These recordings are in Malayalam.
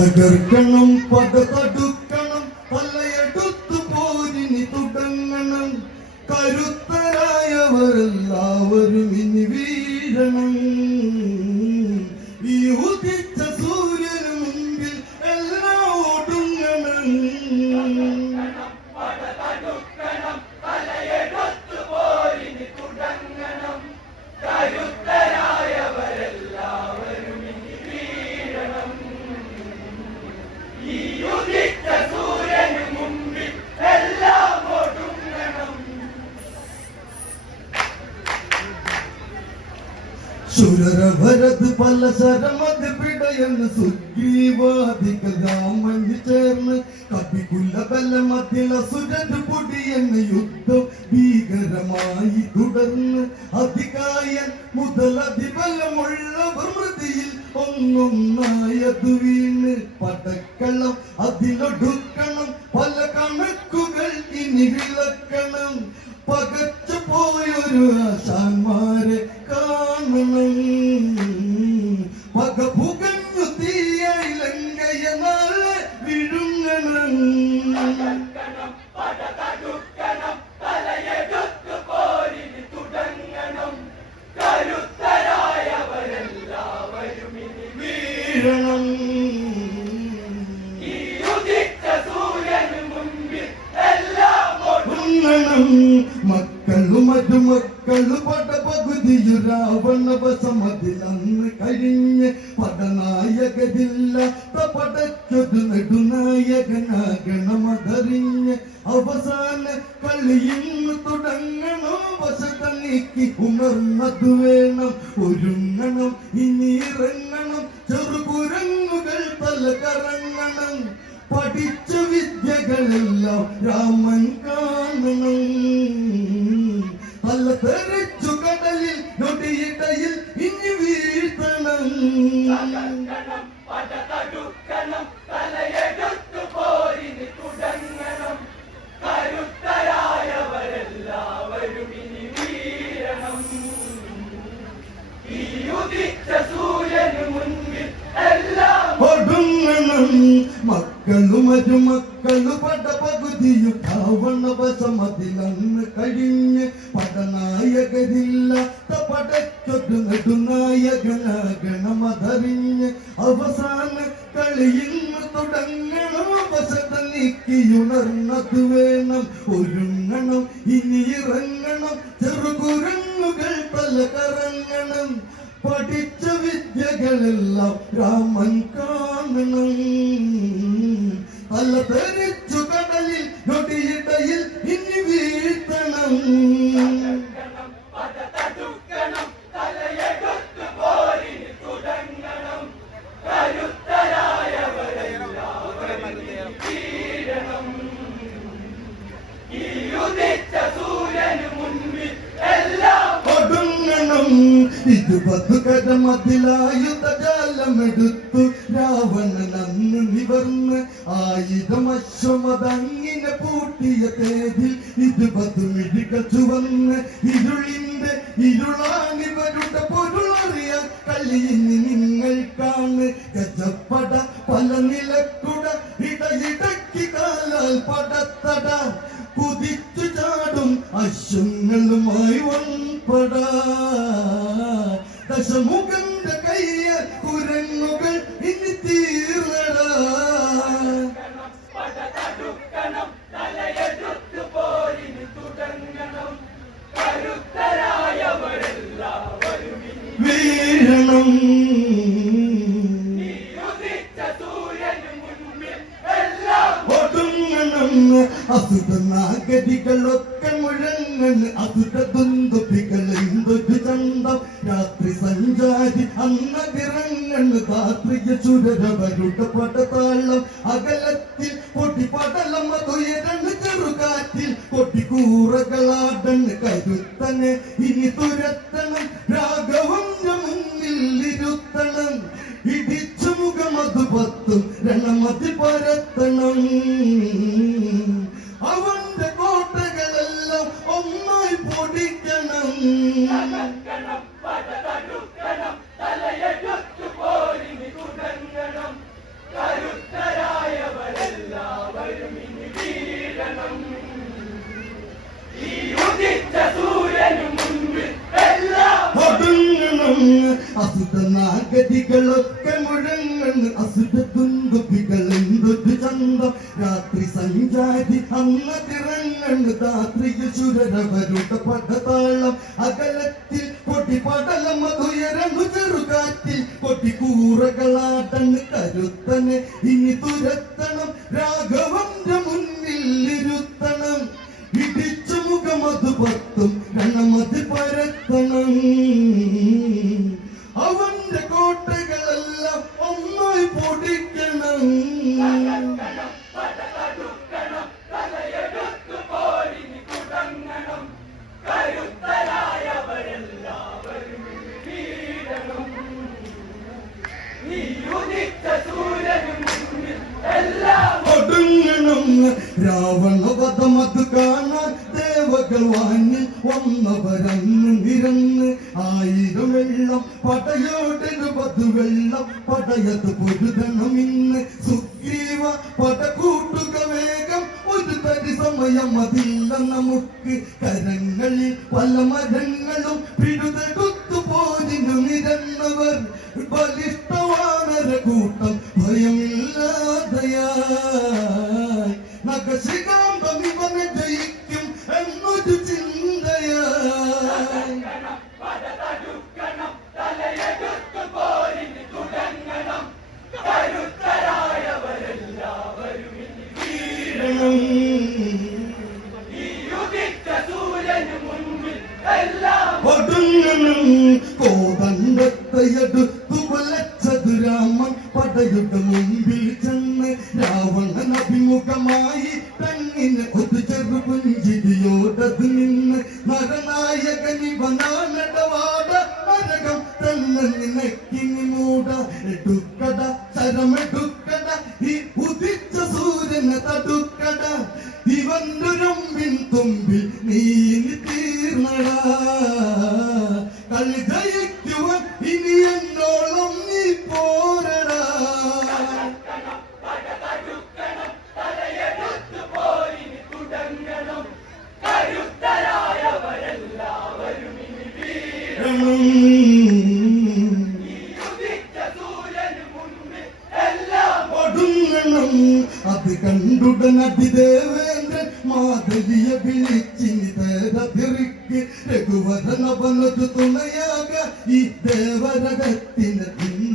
തകർക്കണം പക തലയെടുത്തു പോരിനി തുടങ്ങണം. കരുത്തരായവരെല്ലാവരും ഇനി വീഴണം. സുരരഭരത് പല ശരമത് പിടയെന്ന് സുഗ്രീവാദികൾ രാമന് ചേർന്ന് കപികുല ബലമതില സുരത് പൊടിയെന്ന് യുദ്ധം ഭീകരമായി തുടർന്ന് അധികായൻ മുതൽ അതിബലമുള്ളവർ മൃതിയിൽ ഒന്നൊന്നായത് വീണ് പടക്കളം അതിലൊടുക്കണം പല കണക്കുകൾ ഇനി വിളക്കണം. പകച്ചു പോയൊരു ആശാന്മാരെ പടനായകരില്ലാത്ത പടച്ചൊരു നെടുനായകനാകണമതറിഞ്ഞ് അവസാന കളിയിന്ന് തുടങ്ങണം. വശത നീക്കി ഉണർന്നതു വേണം. ഒരുങ്ങണം ഇനി ഇറങ്ങണം ചെറുകുരങ്ങുകൾ തല പഠിച്ച വിദ്യകളെല്ലാം രാമൻ കാണണം. തല തെറിച്ചു കടലിൽ നൊടിയിടയിൽ ഇനി വീഴ്ത്തണം. ഒരുങ്ങണം ഇനി ഇറങ്ങണം. ചെറുകുരങ്ങുകൾ പല കറങ്ങണം. പഠിച്ച വിദ്യകളെല്ലാം രാമൻ കാണണം. പല തെറിച്ചു ഒടുങ്ങണം ഇത് ബതുകരമതിലായുധജാലമെടുത്തു രാവണൻ അന്ന് നിവർന്ന് ആയുധം അശ്വമതങ്ങിനെ പൂട്ടിയ തേതിൽ ഇത് ബതുമിഴികൾ ചുവന്ന് ഇരുളിന്റെ ഇരുളാണിവരുടെ പൊരുളറിയാൻ കഴിയുന്ന നിങ്ങൾക്കാണ് ഗജപ്പട പല നിലക്കുട ഇടയിടയ്ക്ക് കാലാൽ പടത്തട. കുതിച്ചു ചാടും അശ്വങ്ങളുമായി വൻപട. ദശമുഖന്റെ കയ്യ കുരങ്ങുകൾ പടലം തുയരണ് ചെറുകാറ്റിൽ ഇനി തുരത്തണം രാഘവം മുന്നിൽ ഇരുത്തണം ഇടിച്ചു മുഖമത് പത്തും രണമതി പരത്തണം. അസുതനാഗതികളൊക്കെ മുഴങ്ങൾ അസുര തുന്തുപ്പികൾ എന്തൊരു രാത്രി സഞ്ചാരി അന്ന തിരങ്ങൾ രാത്രിയിൽ ശുരരവരുടെ പടതാളം. അകലത്തിൽ കൊട്ടി പടലം മധുയരണു ചെറുകാറ്റിൽ കൊട്ടി കൂറകളാടണ് കരുത്തന്. ഇനി തുരത്തണം സുഗ്രീവ പടകൂട്ടുക വേഗം. ഒരു തരി സമയം അതില്ല നമുക്ക് കരങ്ങളിൽ പല മരങ്ങളും പിഴുതെടുത്തു ഒടുങ്ങണം കോതണ്ടത്തെടുത്തു കൊലച്ചതു രാമൻ പടയുടെ മുമ്പിൽ ചെന്ന് രാവണൻ അഭിമുഖമായി കളി ജയിക്കുവാൻ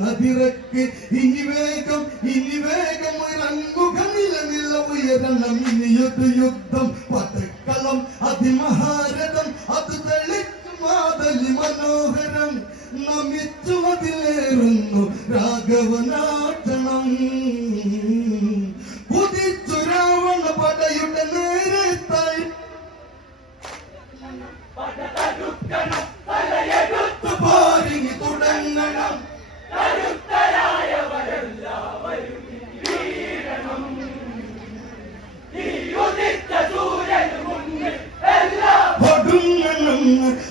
ഇന്നതിരക്ക് ഇനി വേഗം ഇനി വേഗം ഇറങ്ങുക നില നില ഉയരണം ഇനിയൊരു യുദ്ധം. പതക്കളം അതിമഹാരഥം അത് തെളിക്കും മാതലി മനോഹരം. നമിച്ചു അതിലേറുന്നു രാഘവനാട്ടണം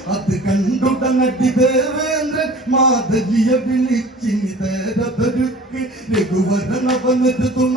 അത് കണ്ടുടനടി ദേവേന്ദ്രൻ. മാധവിയെ വിളിച്ചിനി തേരതൊരുക്ക് രഘുവരനവനത് തുണയാകാൻ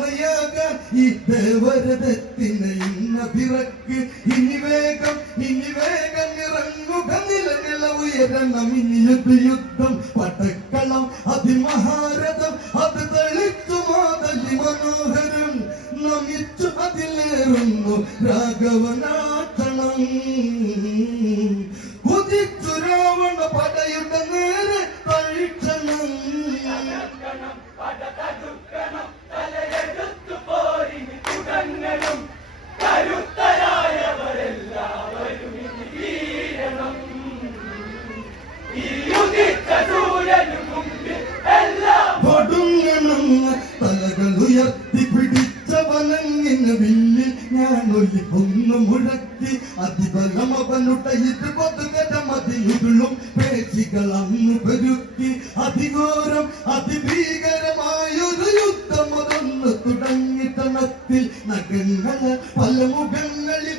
പേശികൾ അന്ന് പെരുക്കി അതിഘോരം അതിഭീകരമായൊരു യുദ്ധം അതൊന്ന് തുടങ്ങി തണത്തിൽ നഗങ്ങൾ പല മുഖങ്ങളിൽ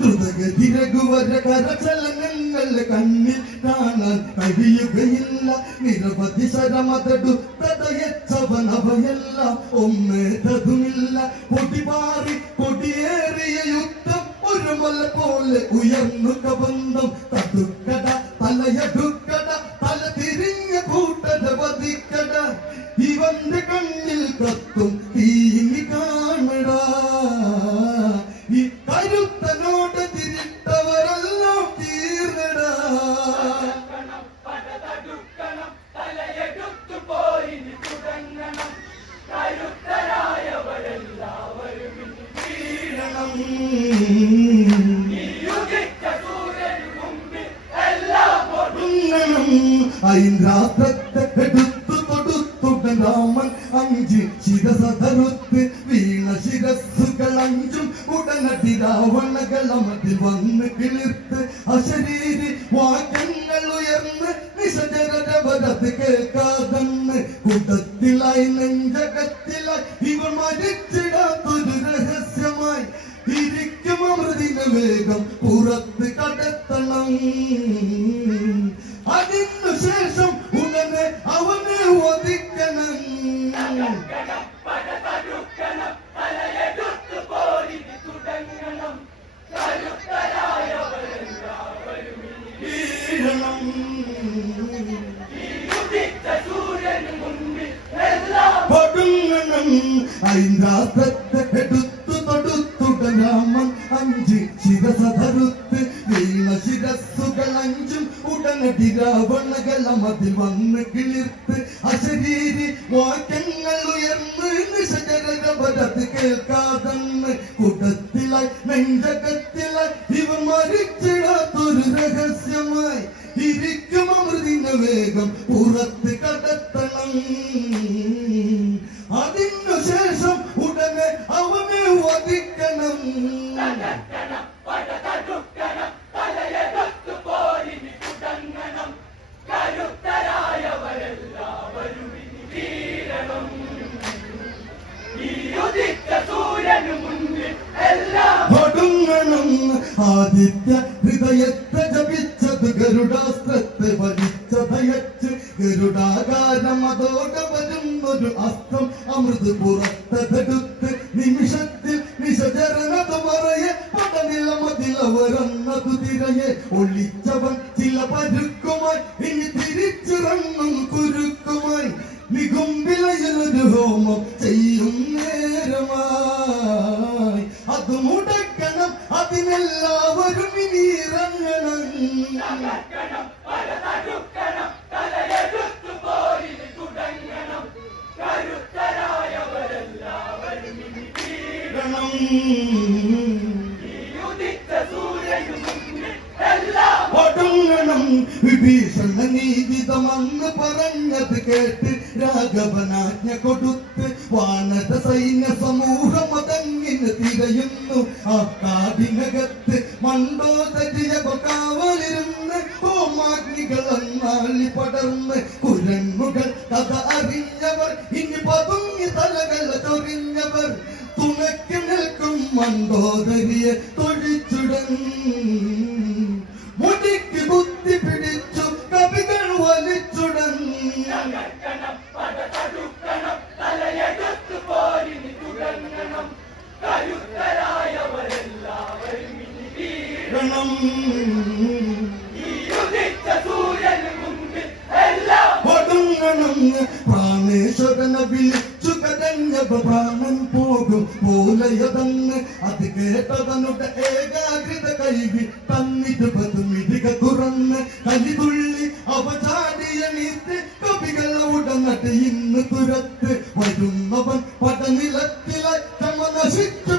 ഹൃദയതി രഘുവര കരചലനങ്ങൾ കണ്ണിൽ കാണാൻ കഴിയുകയില്ല. നിരവധി ശരമതടു തടയച്ചവനവയല്ല ഒന്നേ തതുമില്ല പൊടിപാറി കൊടിയേറിയ യുദ്ധം ഒരു മല പോലെ ഉയർന്നു കബന്ധം തടുക്ക ಹಸಿರಿ പൊടുങ്ങണം ഐന്ദാസത്തെ എടുത്തു തൊടുത്തുടരാമൻ അഞ്ച് ശിരസധരുത്ത് വീണ ശിരസുകൾ അഞ്ചും ഉടനടി രാവണകൾ മതിൽ വന്ന് കിളിർത്ത് പ്രാർത്ഥിക്കണം ഒടുങ്ങണം. ആദിത്യ ഹൃദയത്തെ ജപിച്ചത് ഗരുഡാസ്ത്രത്തെ വലിച്ച ഭയച്ച് ഗരുഡാകാരം അതോടെ വരുന്നൊരു അസ്ത്രം അമൃത് പുറത്ത് കവറുന്ന കുതിരയെ ഒളിച്ചവൻ ചില പരുക്കുമായി വിഭീഷണ നീതിതമന്ന് പറഞ്ഞത് കേട്ട് രാഘവനാജ്ഞ കൊടുത്ത് വാണത സൈന്യ സമൂഹം അതങ്ങിന് തിരയുന്നു. ആ കാടിനകത്ത് മണ്ടോതരിയ കാവലിരുന്ന് ഹോമാഗ്നികൾ അന്നാളി പടർന്ന് നശിച്ചു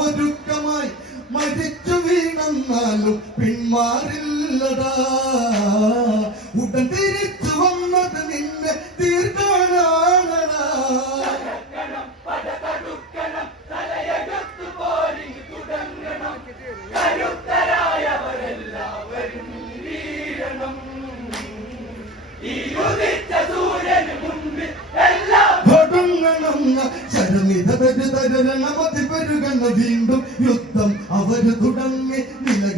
ഒരുക്കമായി മരിച്ചു വീണെന്നാലും പിന്മാറില്ലതാ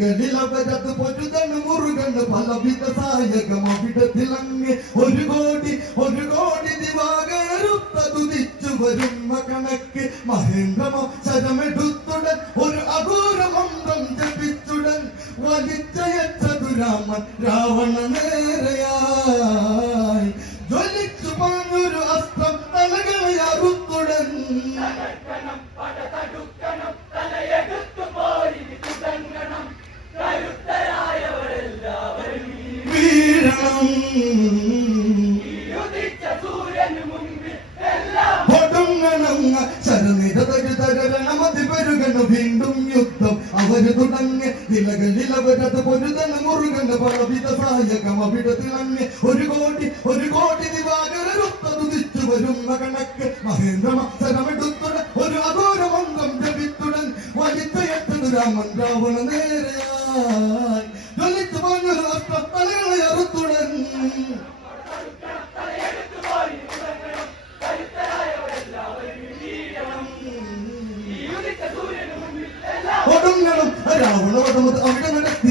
അവരത് പൊരുതണ് മുറുകണ് പലവിധ സായകം അവിടെ ഒരു കോടി ഒരു കോടി ദിവാകരുത്തതുതിച്ചു വരുന്ന കണക്ക് മഹേന്ദ്രമോ ശരമെടുത്തുടൻ തരുതരണമതി വീണ്ടും യുദ്ധം. അവർ തുടങ്ങി നിലകളിൽ അവരത് പൊരുതന മുറുകണ പലവിധ സായകം അവിടെ തിളങ്ങി ഒരു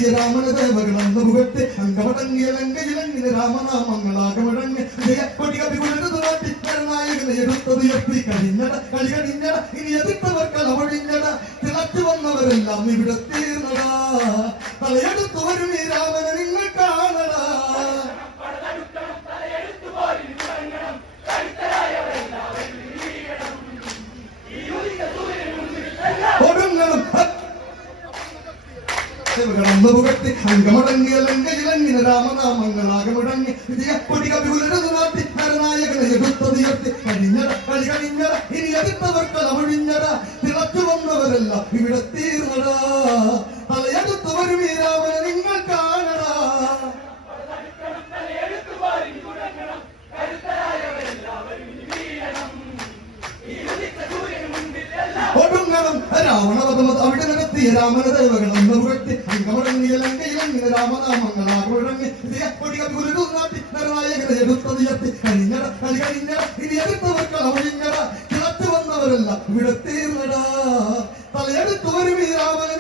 അവിടെ നടത്തിയ രാമന ദേവകളന്ന് മുഖത്തെ അങ്കമടങ്ങിയ ലങ്കയിലങ്ങിന് രാമനാമങ്ങളാകമടങ്ങ് ജയക്കൊടി കവികുലരുത് മാറ്റി നായകനെ എടുത്തത് എത്തി. കഴിഞ്ഞട കളി കഴിഞ്ഞട ഇനി എതിർത്തവർ കളവഴിഞ്ഞട തിളച്ചു വന്നവരെല്ലാം ഇവിടെ തീർന്നടാ തലയെടുത്തു ഇവിടെ തീർന്നടാ. തലയെടുത്തവരും ഈ രാമനെ നിങ്ങൾ കാണടാ തടുക്കണം തലയെടുത്തു പോരിന് തുടങ്ങണം കരുത്തരായവരെല്ലാവരും വീഴണം ഈ ഉദിച്ച സൂര്യന് മുൻപിൽ എല്ലാം ഒടുങ്ങണം രാവണവധമത് അവിടെ നടത്തിയ രാമന ദേവകൾ എന്ന് പുകഴ്ത്തി അങ്കമടങ്ങിയ ലങ്കയിലങ്ങിന് രാമനാമങ്ങളാകുഴങ്ങി കവികുലരത് നാട്ടി നരനായകനെ എടുത്തത് ഉയർത്തി. കഴിഞ്ഞട കളി കഴിഞ്ഞട ഇനി വന്നവരെല്ലാം ഇവിടെ തീർന്നടാ തലയെടുത്തു വരും ഈ രാമനെ